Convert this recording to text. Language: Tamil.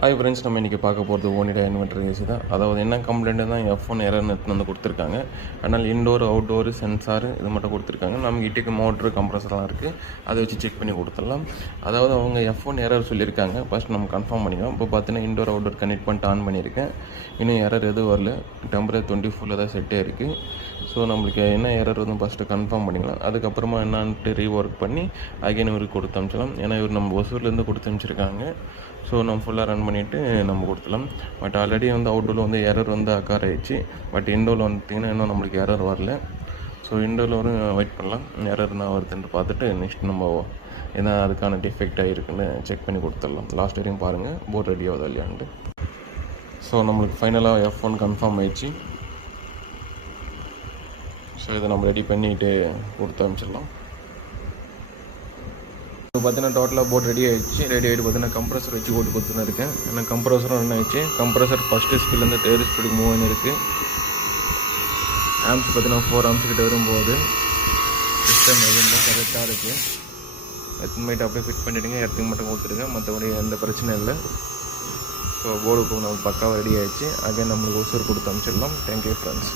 ஹாய் ஃப்ரெண்ட்ஸ், நம்ம இன்றைக்கி பார்க்க போகிறது ஓனிடா இன்வெர்டர் ஏசி தான். அதாவது என்ன கம்ப்ளைண்ட்டு தான் F1 எரர்னு வந்து கொடுத்துருக்காங்க. அதனால் இன்டோர் அவுட்டோர் சென்சார் இது மட்டும் கொடுத்துருக்காங்க. நம்ம கிட்டே மோட்ரு கம்ப்ரஸர்லாம் இருக்குது, அதை வச்சு செக் பண்ணி கொடுத்துடலாம். அதாவது அவங்க F1 எரர் சொல்லியிருக்காங்க. ஃபஸ்ட் நம்ம கன்ஃபார்ம் பண்ணிக்கலாம். இப்போ பார்த்தீங்கன்னா இன்டோர் அவுட்டோர் கனெக்ட் பண்ணிட்டு ஆன் பண்ணியிருக்கேன். இன்னும் எரர் எதுவும் வரல. டெம்பரேச்சர் 24 தான் செட்டே இருக்குது. ஸோ நம்மளுக்கு என்ன எரர் வந்து ஃபஸ்ட்டு கன்ஃபார்ம் பண்ணிக்கலாம். அதுக்கப்புறமா என்னான்ட்டு ரீஒர்க் பண்ணி அகைன் இவருக்கு கொடுத்து அனுப்பிச்சலாம். ஏன்னா இவர் நம்ம ஒசூர்லேருந்து கொடுத்து அனுப்பிச்சிருக்காங்க. ஸோ நம்ம ஃபுல்லாக ரன் பண்ணிவிட்டு நம்ம கொடுத்துலாம். பட் ஆல்ரெடி வந்து அவுட்டோரில் வந்து எரர் வந்து அக்கார் ஆகிடுச்சு. பட் இண்டோரில் வந்துட்டிங்கன்னா இன்னும் நம்மளுக்கு எரர் வரல. ஸோ இண்டோரில் வரும் வெயிட் பண்ணலாம். எரர் என்ன வருதுன்னு பார்த்துட்டு நெக்ஸ்ட் நம்ம ஏன்னா அதுக்கான டிஃபெக்ட் ஆகிருக்குன்னு செக் பண்ணி கொடுத்துடலாம். லாஸ்ட் வரையும் பாருங்கள் போர்ட் ரெடி ஆகுது இல்லையான்ட்டு. ஸோ நம்மளுக்கு ஃபைனலாக F1 கன்ஃபார்ம் ஆகிடுச்சு. ஸோ இதை நம்ம ரெடி பண்ணிவிட்டு கொடுத்து அனுப்பிச்சிடலாம். இப்போ பார்த்தீங்கன்னா டோட்டலாக போர்ட் ரெடி ஆகிடுச்சு. ரெடி ஆகிட்டு பார்த்தீங்கன்னா கம்ப்ரஸர் வச்சு போட்டு கொடுத்துன்னு இருக்கேன். ஏன்னா கம்ப்ரஸரும் ரன் ஆகிடுச்சு. கம்ப்ரஸர் ஃபஸ்ட்டு ஸ்பீட்லேருந்து தேர்ட் ஸ்பீடுக்கு மூவ் ஆகி இருக்குது. ஆம்ஸ் பார்த்தீங்கன்னா 4 ஆம்ஸ் கிட்ட வரும்போது சிஸ்டம் எதுவும் கரெக்டாக இருக்குது. எத்தனை அப்படியே ஃபிட் பண்ணிவிடுங்க. எர்த்திங் மட்டும் கொடுத்துருங்க, மற்றபடி எந்த பிரச்சனையும் இல்லை. ஸோ போர்டு இப்போ நம்ம பக்காவாக ரெடி ஆகிடுச்சு. அகைன் நம்மளுக்கு ஒசூர் கொடுத்து அனுப்பிச்சிடலாம். Thank you friends.